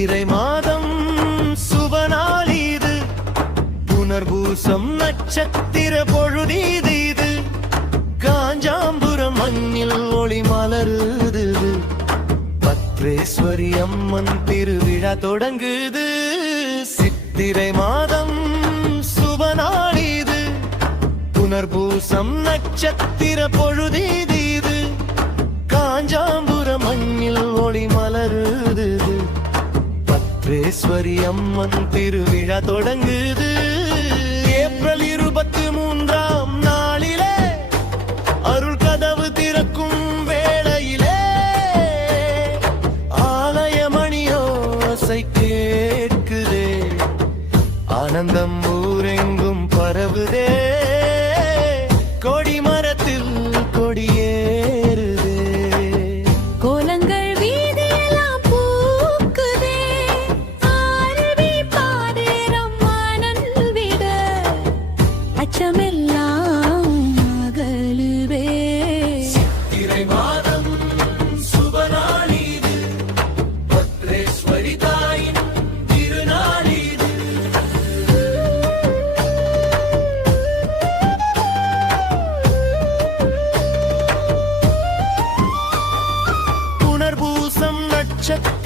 சித்திரை மாதம் சுபநாளீது, புனர்பூசம் நட்சத்திர பொழுதீது. இது காஞ்சாம்புரம் மண்ணில் ஒளி மலருது, பத்ரேஸ்வரி அம்மன் திருவிழா தொடங்குது. சித்திரை மாதம் சுபநாளீது, புனர்பூசம் நட்சத்திர பொழுதீது. காஞ்சாம்புரம் மண்ணில் ஒளி மலருது, பத்ரேஸ்வரி அம்மன் திருவிழா தொடங்குது. ஏப்ரல் 23ஆம் நாளிலே அருள் கதவு திறக்கும் வேளையிலே ஆலய மணியோசை கேட்குதே, ஆனந்தம் ஊரெங்கும் பரவுதே. கொடி மரத்தில் கொடியேறுதே, கோலங்கள் வீதியெல்லாம் பூக்குதே, ஆரவி பாதேரம் வானல் விட அச்சமெல்லாம் அகலுவே. சித்திரை மாதம் சுபநாளீது, பத்ரேஸ்வரி தாயின் திருநாளீது. புனர்பூசம் நட்சத்திர